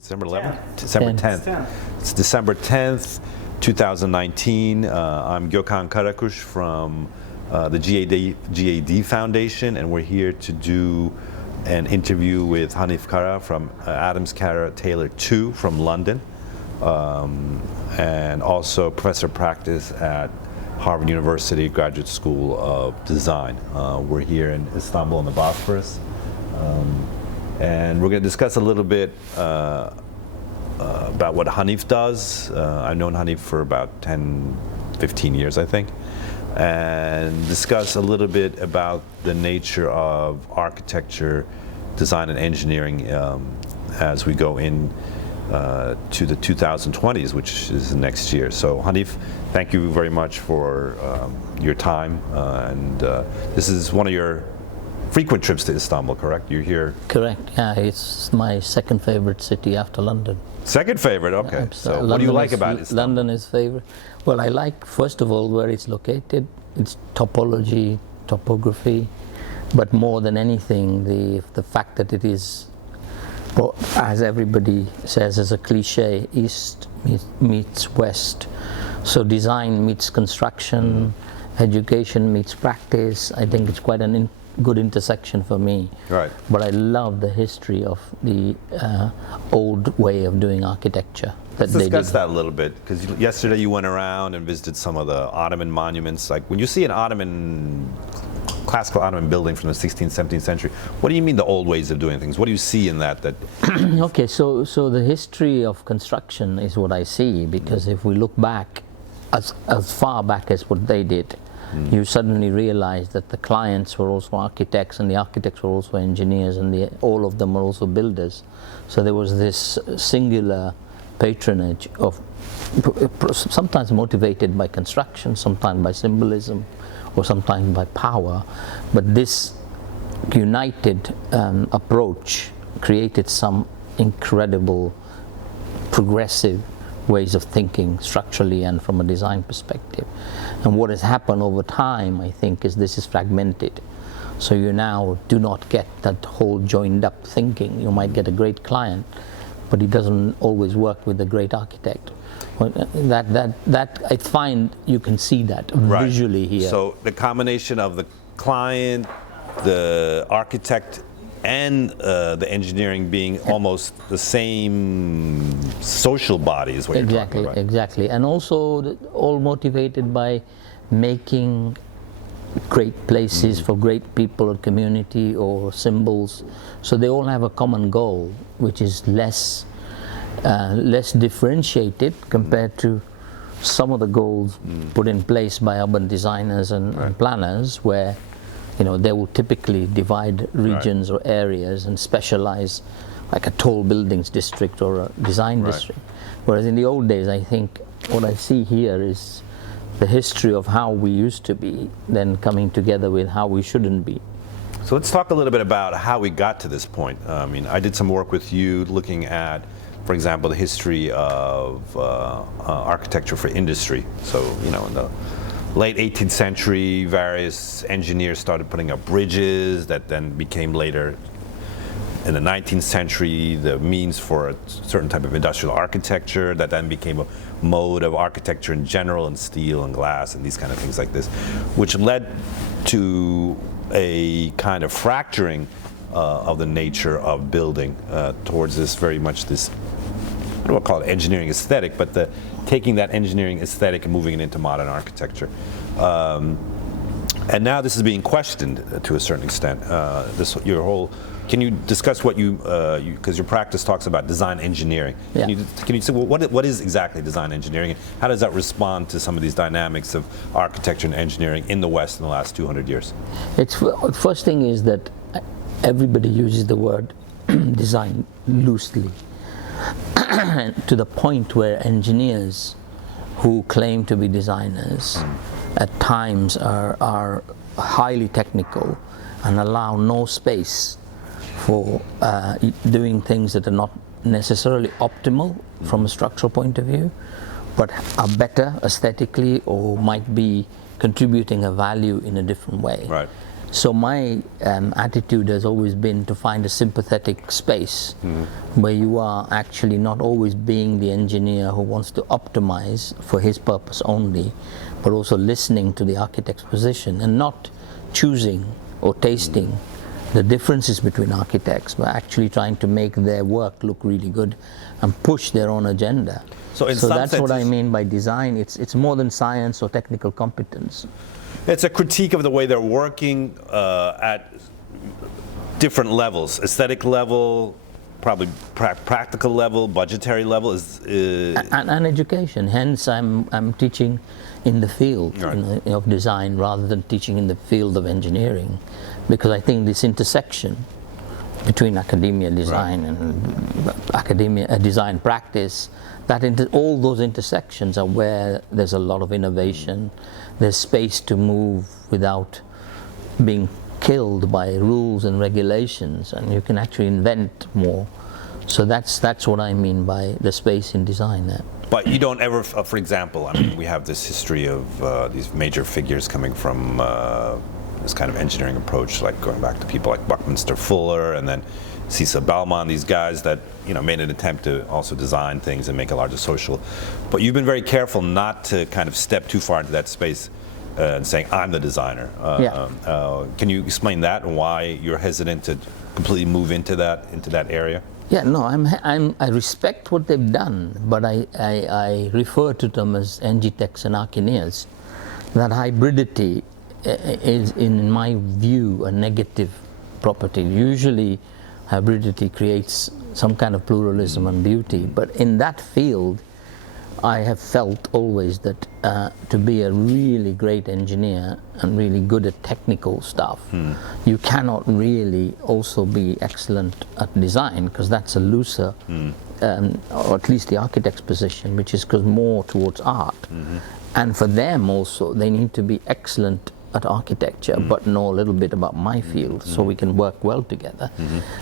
December 11th? December 10th. It's December 10th, 2019. I'm Gökhan Karakuş from the GAD Foundation, and we're here to do an interview with Hanif Kara from Adams Kara Taylor II from London, and also Professor of Practice at Harvard University Graduate School of Design. We're here in Istanbul on the Bosphorus. And we're going to discuss a little bit about what Hanif does. I've known Hanif for about 10, 15 years, I think, and discuss a little bit about the nature of architecture, design, and engineering as we go in to the 2020s, which is next year. So Hanif, thank you very much for your time. This is one of your frequent trips to Istanbul, correct? You're here? Correct, yeah, it's my second favorite city after London. Second favorite, okay. So what do you like about Istanbul? London is favorite. Well, I like, first of all, where it's located, its topology, topography, but more than anything, the fact that it is, well, as everybody says as a cliche, East meets West. So design meets construction, education meets practice. I think it's quite an good intersection for me. Right. But I love the history of the old way of doing architecture. Let's discuss that a little bit, because yesterday you went around and visited some of the Ottoman monuments. Like when you see an classical Ottoman building from the 16th, 17th century, what do you mean the old ways of doing things? What do you see in that? Okay, so the history of construction is what I see, because if we look back, as far back as what they did, you suddenly realize that the clients were also architects, and the architects were also engineers, and all of them were also builders. So there was this singular patronage of, sometimes motivated by construction, sometimes by symbolism, or sometimes by power. But this united approach created some incredible progressive ways of thinking structurally and from a design perspective. And what has happened over time, I think, is this is fragmented. So you now do not get that whole joined up thinking. You might get a great client, but he doesn't always work with a great architect. That I find you can see that visually here. So the combination of the client, the architect, and the engineering being almost the same social body is what you're talking about. Exactly. And also all motivated by making great places for great people or community or symbols. So they all have a common goal, which is less differentiated compared to some of the goals put in place by urban designers and planners, where they will typically divide regions or areas and specialize, like a tall buildings district or a design district. Whereas in the old days, I think what I see here is the history of how we used to be, then coming together with how we shouldn't be. So let's talk a little bit about how we got to this point. I mean, I did some work with you looking at, for example, the history of architecture for industry. So, in the late 18th century, various engineers started putting up bridges that then became later, in the 19th century, the means for a certain type of industrial architecture that then became a mode of architecture in general, and steel and glass and these kind of things like this, which led to a kind of fracturing of the nature of building towards this very much this, I don't want to call it engineering aesthetic, but taking that engineering aesthetic and moving it into modern architecture. And now this is being questioned to a certain extent. Can you discuss what because your practice talks about design engineering. Yeah. Can you say, well, what is exactly design engineering, and how does that respond to some of these dynamics of architecture and engineering in the West in the last 200 years? First thing is that everybody uses the word design loosely, to the point where engineers who claim to be designers at times are highly technical and allow no space for doing things that are not necessarily optimal from a structural point of view, but are better aesthetically or might be contributing a value in a different way. Right. So my attitude has always been to find a sympathetic space where you are actually not always being the engineer who wants to optimize for his purpose only, but also listening to the architect's position and not choosing or tasting the differences between architects, but actually trying to make their work look really good and push their own agenda. So that's what I mean by design. It's more than science or technical competence. It's a critique of the way they're working at different levels: aesthetic level, probably practical level, budgetary level. And education. Hence, I'm teaching in the field of design rather than teaching in the field of engineering, because I think this intersection between academia design and academia design practice, all those intersections are where there's a lot of innovation. There's space to move without being killed by rules and regulations, and you can actually invent more. So that's what I mean by the space in design there. But you don't ever, for example, I mean, we have this history of these major figures coming from this kind of engineering approach, like going back to people like Buckminster Fuller and then Cecil Baumann, these guys that made an attempt to also design things and make a larger social. But you've been very careful not to kind of step too far into that space and saying, I'm the designer. Can you explain that and why you're hesitant to completely move into that area? Yeah, no, I respect what they've done, but I refer to them as engitechs and archineers. That hybridity is, in my view, a negative property. Usually, hybridity creates some kind of pluralism and beauty, but in that field, I have felt always that to be a really great engineer and really good at technical stuff, you cannot really also be excellent at design, because that's a looser, or at least the architect's position, which is more towards art. And for them also, they need to be excellent at architecture, but know a little bit about my field, so we can work well together.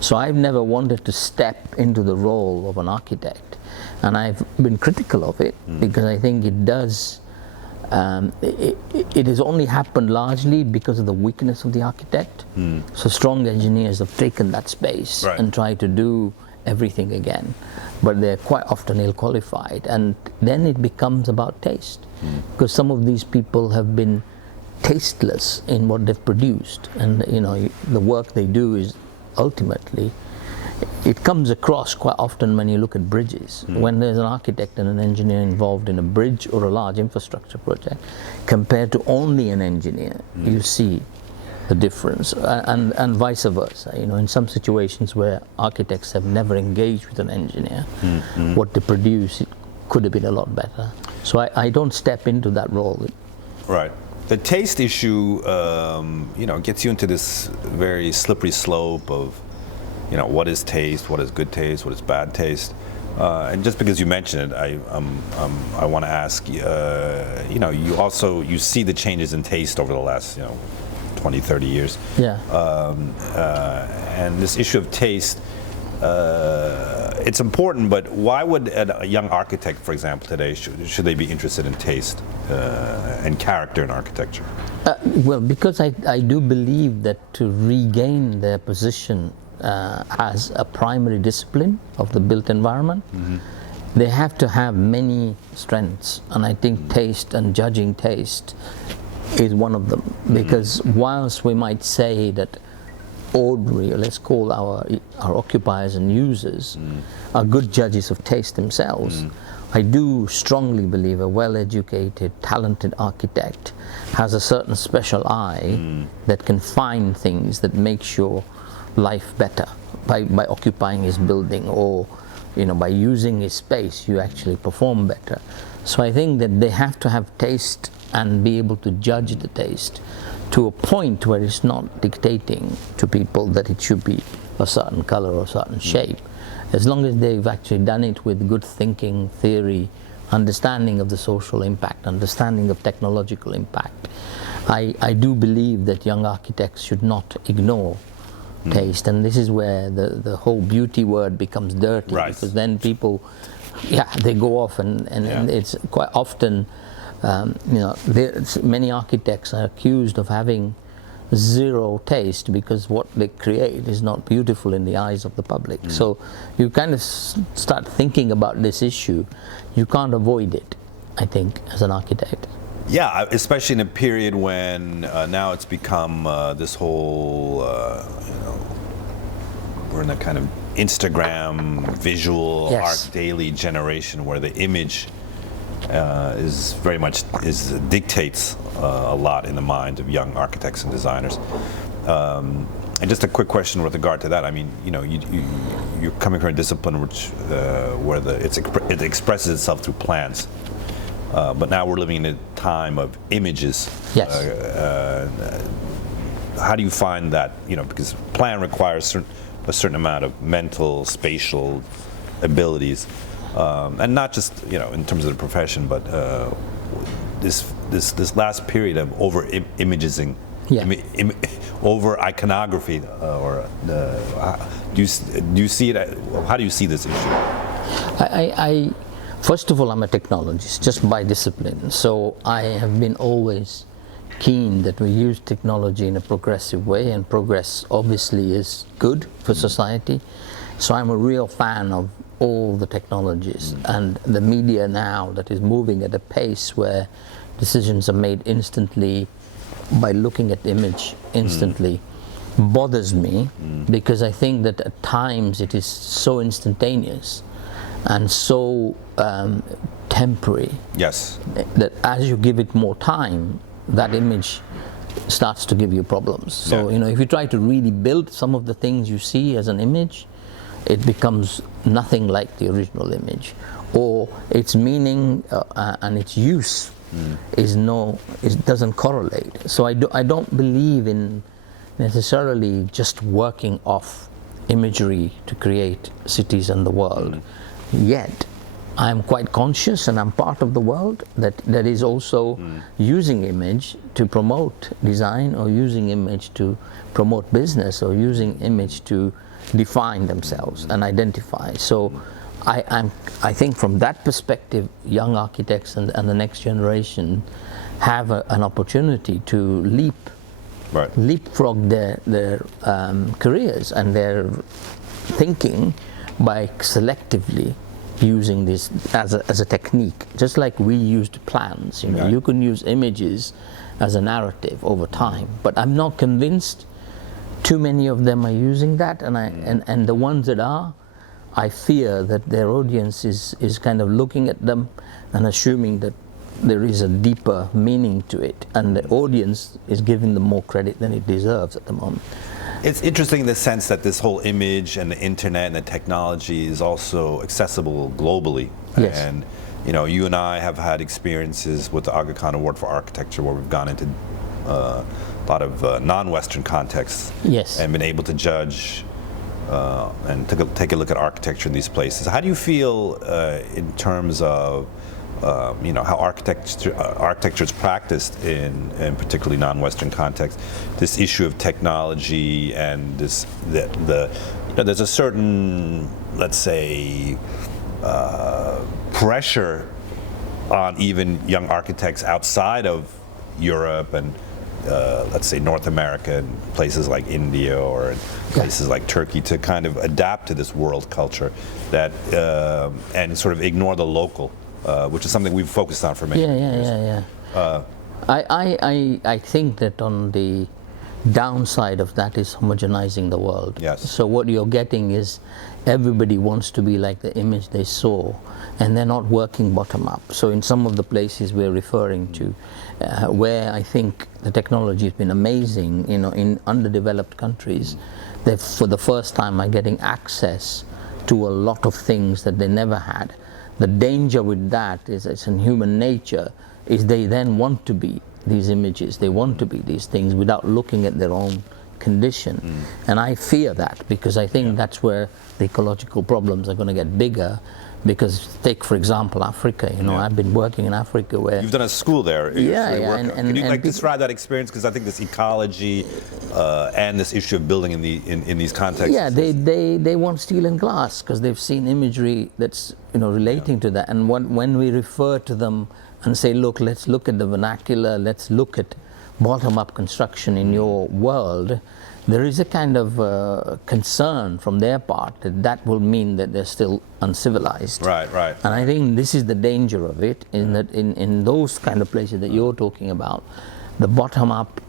So I've never wanted to step into the role of an architect, and I've been critical of it because I think it does. It has only happened largely because of the weakness of the architect. So strong engineers have taken that space and tried to do everything again, but they're quite often ill-qualified, and then it becomes about taste, because some of these people have been tasteless in what they've produced, and the work they do is ultimately, it comes across quite often when you look at bridges. When there's an architect and an engineer involved in a bridge or a large infrastructure project, compared to only an engineer, you see the difference, and vice versa. In some situations where architects have never engaged with an engineer, what they produce, it could have been a lot better. So I don't step into that role. Right. The taste issue, gets you into this very slippery slope of, what is taste, what is good taste, what is bad taste. And just because you mentioned it, I want to ask, you see the changes in taste over the last, 20, 30 years. Yeah. And this issue of taste, it's important, but why would a young architect, for example, today, should they be interested in taste and character in architecture? Well, because I do believe that to regain their position as a primary discipline of the built environment, they have to have many strengths, and I think taste and judging taste is one of them. Because whilst we might say that ordinary, or let's call our occupiers and users, are good judges of taste themselves, I do strongly believe a well-educated, talented architect has a certain special eye that can find things that make your life better by occupying his building, or by using his space, you actually perform better. So I think that they have to have taste and be able to judge the taste to a point where it's not dictating to people that it should be a certain color or a certain shape. As long as they've actually done it with good thinking, theory, understanding of the social impact, understanding of technological impact, I do believe that young architects should not ignore taste. And this is where the whole beauty word becomes dirty, because then people, they go off and it's quite often, many architects are accused of having zero taste, because what they create is not beautiful in the eyes of the public. So you kind of start thinking about this issue. You can't avoid it, I think, as an architect. Yeah, especially in a period when now it's become this whole, we're in a kind of Instagram visual art daily generation where the image is very much dictates a lot in the mind of young architects and designers. And just a quick question with regard to that. I mean, you're coming from a discipline which where it expresses itself through plans, but now we're living in a time of images. Yes. How do you find that? Because plan requires a certain amount of mental, spatial abilities. And not just in terms of the profession, but this last period of over imaging, over iconography, do you see it? How do you see this issue? I first of all, I'm a technologist just by discipline, so I have been always keen that we use technology in a progressive way, and progress obviously is good for society. So I'm a real fan of all the technologies, and the media now that is moving at a pace where decisions are made instantly by looking at image instantly bothers me, because I think that at times it is so instantaneous and so temporary. Yes. That as you give it more time, that image starts to give you problems. So if you try to really build some of the things you see as an image, it becomes nothing like the original image, or its meaning and its use it doesn't correlate. So I don't believe in necessarily just working off imagery to create cities and the world. Yet I'm quite conscious, and I'm part of the world that is also using image to promote design, or using image to promote business, or using image to define themselves and identify. So I think from that perspective, young architects and the next generation have an opportunity to leapfrog their careers and their thinking by selectively using this as a technique, just like we used plans. You can use images as a narrative over time, but I'm not convinced too many of them are using that, and the ones that are, I fear that their audience is kind of looking at them and assuming that there is a deeper meaning to it, and the audience is giving them more credit than it deserves at the moment. It's interesting in the sense that this whole image and the internet and the technology is also accessible globally. Yes. And you and I have had experiences with the Aga Khan Award for Architecture where we've gone into a lot of non-Western contexts, and been able to judge and take a look at architecture in these places. How do you feel in terms of how architecture is practiced in particularly non-Western contexts? This issue of technology and there's a certain, let's say, pressure on even young architects outside of Europe and let's say North America and places like India or places like Turkey to kind of adapt to this world culture that and sort of ignore the local, which is something we've focused on for many years. I think that on the downside of that is homogenizing the world. Yes. So what you're getting is everybody wants to be like the image they saw, and they're not working bottom up. So in some of the places we're referring to, where I think the technology has been amazing, in underdeveloped countries, they for the first time are getting access to a lot of things that they never had. The danger with that is, it's in human nature, is they then want to be these images, they want to be these things without looking at their own condition. And I fear that, because I think that's where the ecological problems are going to get bigger. Because take, for example, Africa. I've been working in Africa where you've done a school there. Can you describe that experience? Because I think this ecology and this issue of building in these contexts. Yeah, they want steel and glass because they've seen imagery that's relating to that. And when we refer to them and say, look, let's look at the vernacular, let's look at bottom-up construction in your world, there is a kind of concern from their part that that will mean that they're still uncivilized. Right, right. And I think this is the danger of it, in that in those kind of places that you're talking about, the bottom-up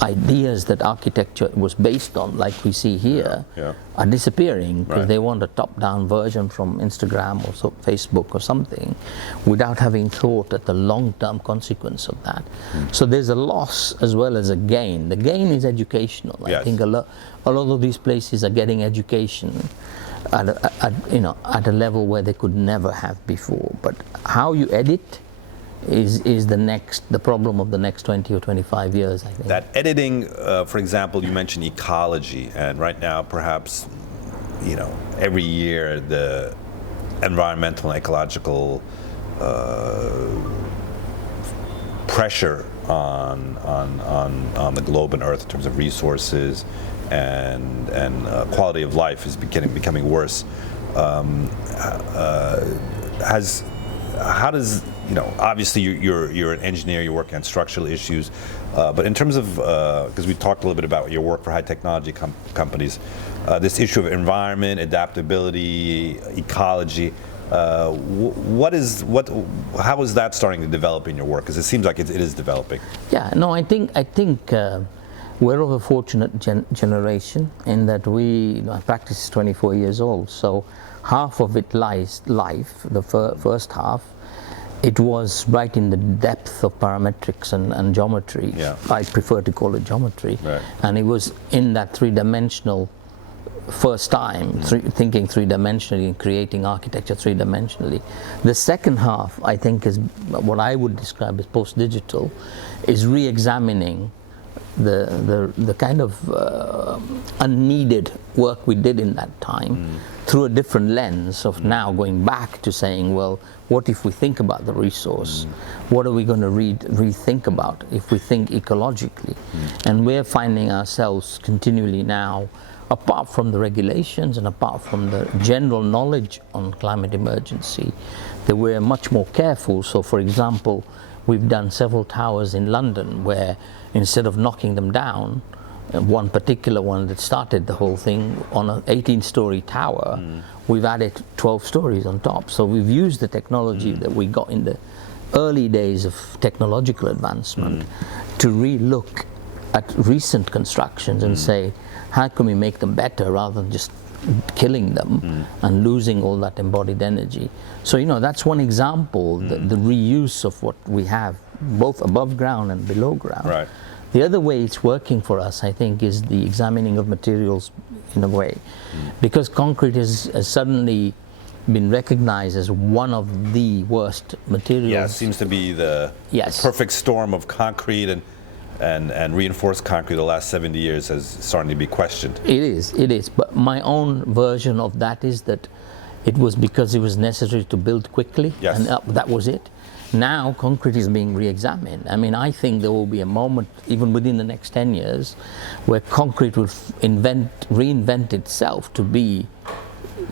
ideas that architecture was based on, like we see here, are disappearing because they want a top-down version from Instagram or Facebook or something, without having thought at the long-term consequence of that. So there's a loss as well as a gain. The gain is educational. I think a lot of these places are getting education at a level where they could never have before. But how you edit is the problem of the next 20 or 25 years, I think. That editing, for example, you mentioned ecology, and right now perhaps, every year the environmental and ecological pressure on the globe and Earth in terms of resources and quality of life is becoming worse. How does, obviously you're an engineer, you're working on structural issues, but in terms of, because we talked a little bit about your work for high technology companies, this issue of environment, adaptability, ecology, how is that starting to develop in your work? Because it seems like it is developing. Yeah, no, I think we're of a fortunate generation in that I practice 24 years old, so half of it life, the first half, it was right in the depth of parametrics and geometry. I prefer to call it geometry. And it was in that three-dimensional first time, thinking three-dimensionally and creating architecture three-dimensionally. The second half, I think, is what I would describe as post-digital, is re-examining the kind of unneeded work we did in that time through a different lens of now going back to saying, well, what if we think about the resource? What are we going to rethink about if we think ecologically? And we're finding ourselves continually now, apart from the regulations and apart from the general knowledge on climate emergency, that we're much more careful. So, for example, we've done several towers in London where instead of knocking them down, one particular one that started the whole thing on an 18-story tower, we've added 12 stories on top. So we've used the technology that we got in the early days of technological advancement to re-look at recent constructions and say, how can we make them better rather than just killing them and losing all that embodied energy. So that's one example, the reuse of what we have both above ground and below ground. The other way it's working for us, I think, is the examining of materials in a way, because concrete has suddenly been recognized as one of the worst materials. Yeah, it seems to be the perfect storm of concrete and reinforced concrete the last 70 years has starting to be questioned. It is. But my own version of that is that it was because it was necessary to build quickly, and that was it. Now concrete is being re-examined. I mean, I think there will be a moment, even within the next 10 years, where concrete will reinvent itself to be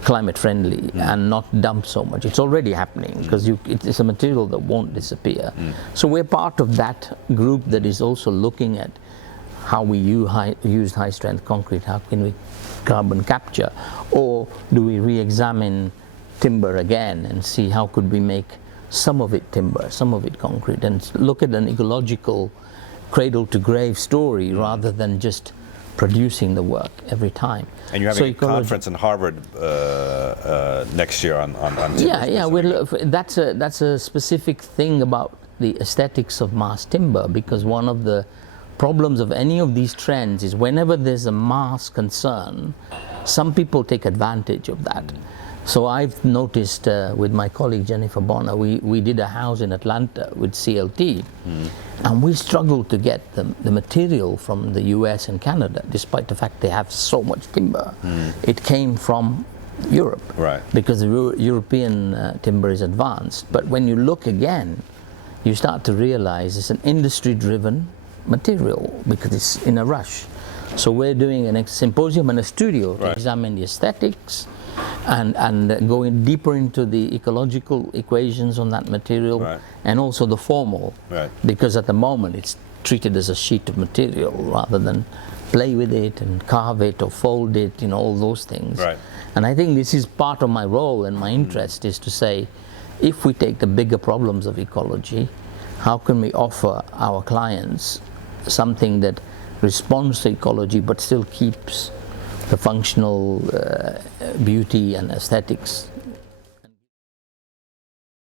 climate friendly and not dump so much. It's already happening because it's a material that won't disappear. So we're part of that group that is also looking at how we use high strength concrete. How can we carbon capture, or do we re-examine timber again and see how could we make some of it timber, some of it concrete, and look at an ecological cradle to grave story rather than just producing the work every time. And you're having a conference in Harvard next year on timber. That's a specific thing about the aesthetics of mass timber, because one of the problems of any of these trends is whenever there's a mass concern, some people take advantage of that. So I've noticed with my colleague Jennifer Bonner, we did a house in Atlanta with CLT, and we struggled to get the material from the US and Canada, despite the fact they have so much timber. It came from Europe, because the European timber is advanced. But when you look again, you start to realize it's an industry-driven material because it's in a rush. So we're doing a symposium and a studio to examine the aesthetics and going deeper into the ecological equations on that material, and also the formal, because at the moment it's treat it as a sheet of material rather than play with it and carve it or fold it, you know, all those things. Right. And I think this is part of my role and my interest is to say, if we take the bigger problems of ecology, how can we offer our clients something that responds to ecology but still keeps the functional beauty and aesthetics